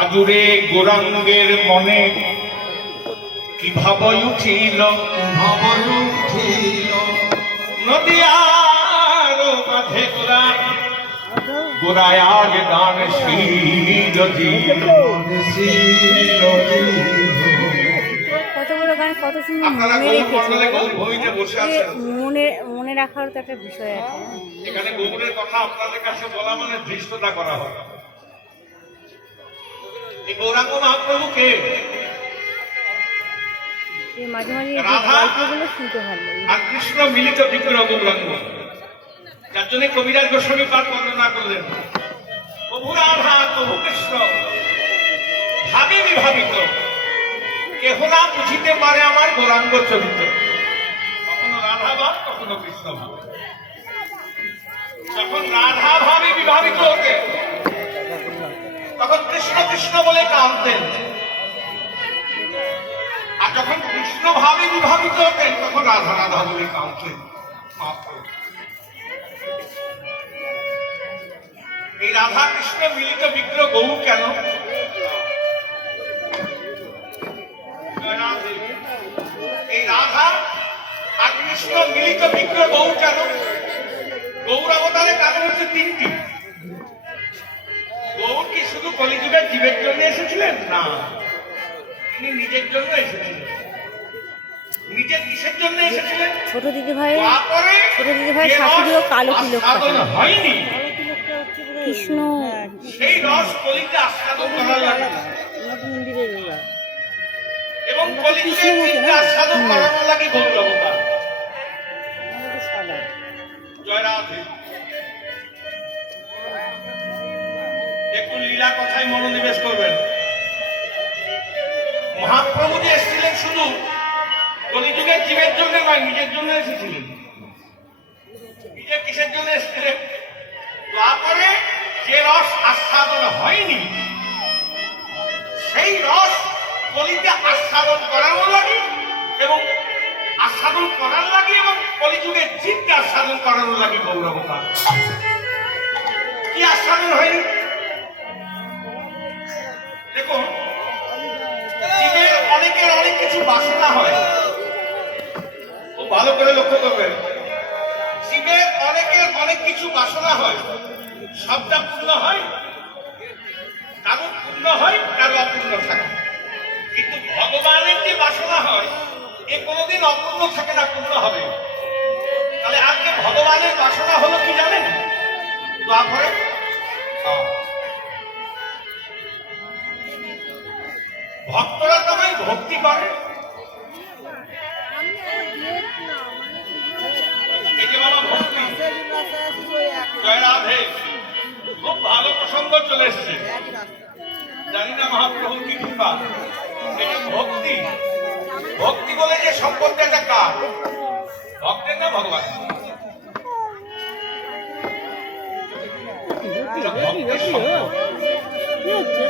আজুরে গৌরাঙ্গের মনে কি ভাব উঠিল নদিয়ার মাঝে গোড়ায় আজ দান কত সুন্দর মনে রাখার তো একটা বিষয় আছে। এখানে গৌরের কথা আপনাদের কাছে বলা মানে ধৃষ্টতা করা হয়। এই গৌরাঙ্গ মহাপ্রভুকে মাঝে মাঝে শুনতে ভালো লাগে। আর কৃষ্ণ মিলিত বিগ্রহ গৌরাঙ্গ, যার জন্য কবিরাজ গোস্বামী পাঠ বর্ণনা করলেন। প্রভু রাধা প্রভু কৃষ্ণ ভাবে বিভাবিত, কেহ না বুঝিতে পারে আমার গৌরাঙ্গ চরিত্র। কখনো রাধা ভাব, কখনো কৃষ্ণ ভাব। যখন রাধা ভাবে বিভাবিত হতেন তখন কৃষ্ণ কৃষ্ণ বলে কাঁদতেন, আর যখন কৃষ্ণ ভাবে বিভাবিত হতেন তখন রাধা রাধা বলে কাঁদতেন। এই রাধা কৃষ্ণ মিলিত বিগ্রহ গৌর কেন? এই রাধা আর কৃষ্ণ মিলিত বিগ্রহ গৌর কেন? গৌর অবতারের কারণ হচ্ছে তিনটি। গৌর কি শুধু কলিযুগের জীবের জন্য এসেছিলেন? না, তিনি নিজের জন্য এসেছিলেন। নিজের কিসের জন্য এসেছিলেন? ছোট দিদি ভাই শাশুড়িও কালো তিলক হয়নি, কৃষ্ণ সেই রস কলিতে আস্বাদন করা লাগে এবং কলিযুগের জীবকে আস্বাদন করানো লাগে গৌর অবতার। জয় রাধে। একটু লীলা কথায় মনোনিবেশ করবেন। মহাপ্রভু যে এসেছিলেন শুধু কলিযুগের জীবের জন্য নয়, নিজের জন্য এসেছিলেন। নিজের কিসের জন্য এসেছিলেন? তারপরে যে রস আস্বাদন হয়নি সেই রস কলিতে আস্বাদন করানো লাগে এবং আস্বাদন করার লাগে এবং কলিযুগের জীবকে আস্বাদন করানো লাগে গৌর অবতার। কি আস্বাদন হয়নি? দেখুন, জীবের অনেকের অনেক কিছু বাসনা হয়, খুব ভালো করে লক্ষ্য করবেন। জীবের অনেকের অনেক কিছু বাসনা হয়, সবটা পূর্ণ হয়, কারো পূর্ণ হয়, কারো অপূর্ণ থাকে। কিন্তু ভগবানের যে বাসনা হয় এ কোনোদিন অপূর্ণ থাকে না, পূর্ণ হবে। তাহলে আজকে ভগবানের বাসনা হলো কি জানেন? দোয়া করে ভক্তরা তবে ভক্তি করে। এই যে বাবা ভক্তি, জয় রাধে, খুব ভালো প্রসঙ্গ চলে এসছে। জানি না মহাপ্রভুর কি কৃপা। এই যে ভক্তি, ভক্তি বলে যে সম্পদটা কার? ভক্তের না ভগবান? কি হচ্ছে?